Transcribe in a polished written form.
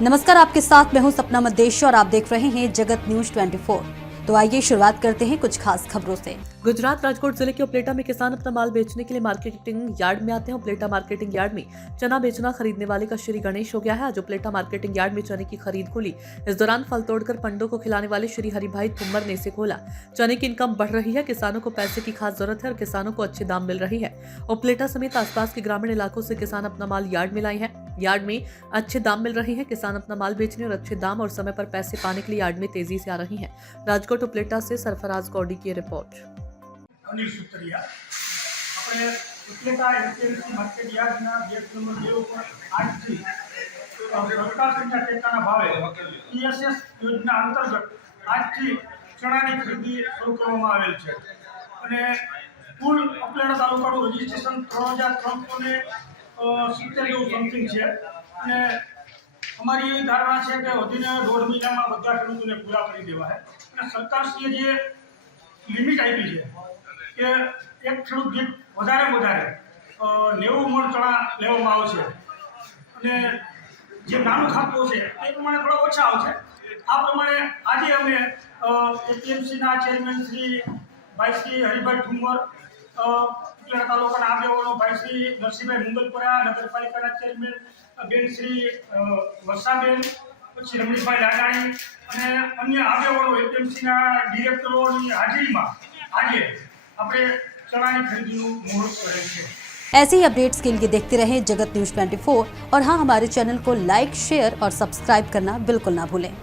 नमस्कार, आपके साथ मैं हूं सपना मदेश और आप देख रहे हैं जगत न्यूज 24। तो आइए शुरुआत करते हैं कुछ खास खबरों से। गुजरात राजकोट जिले के उपलेटा में किसान अपना माल बेचने के लिए मार्केटिंग यार्ड में आते हैं। उपलेटा मार्केटिंग यार्ड में चना बेचना खरीदने वाले का श्री गणेश हो गया है। आज उपलेटा मार्केटिंग यार्ड में चने की खरीद खुली। इस दौरान फल तोड़कर पंडों को खिलाने वाले श्री हरिभाई थुम्मर ने इसे खोला। चने की इनकम बढ़ रही है, किसानों को पैसे की खास जरूरत है और किसानों को अच्छे दाम मिल रही है। उपलेटा समेत आसपास के ग्रामीण इलाकों से किसान अपना माल यार्ड में लाए हैं। यार्ड में अच्छे दाम मिल रहे हैं। किसान अपना माल बेचने और अच्छे दाम और समय पर पैसे पाने के लिए यार्ड में तेजी से आ रही हैं। राजकोट उपलेटा से सरफराज कौडी की रिपोर्ट। अनिल सुतरिया अपने उपलेटा एपीएमसी मार्केट यार्डना गेट नंबर 2 पर આજથી સરકારના ટેકાના ભાવે ઈએસએસ યોજના અંતર્ગત આજથી ચણાની ખરીદી શરૂ કરવામાં આવેલ છે અને કુલ ઉપલેટા તાલુકાનું રજીસ્ટ્રેશન 3370 જેવું સમથિંગ છે અને અમારી એવી ધારણા છે કે વધીને 1.5 મહિનામાં બધા ખેડૂતોને પૂરા કરી દેવા છે અને સરકારશ્રીએ જે લિમિટ આપી છે કે એક ખેડૂત દીઠ વધારે 90 મણ ચણા લેવામાં આવશે અને જે નાનું ખાતું હશે એ પ્રમાણે થોડા ઓછા આવશે। આ પ્રમાણે આજે અમે એપીએમસીના ચેરમેન શ્રી ભાઈ શ્રી હરિભાઈ ઠુમ્મર, ઉપલેટા તાલુકાના આગેવાનો ભાઈ શ્રી નરસિંહભાઈ મુંગલપરા, નગરપાલિકાના ચેરમેન બેન શ્રી વર્ષાબેન, પછી રમણીભાઈ લાડાણી અને અન્ય આગેવાનો એપીએમસીના ડિરેક્ટરોની હાજરીમાં આજે આપણે ચણાની ખરીદીનું મુહૂર્ત કરેલ છે। ऐसे ही अपडेट्स के लिए देखते रहें जगत न्यूज 24 और हाँ, हमारे चैनल को लाइक, शेयर और सब्सक्राइब करना बिल्कुल ना भूलें।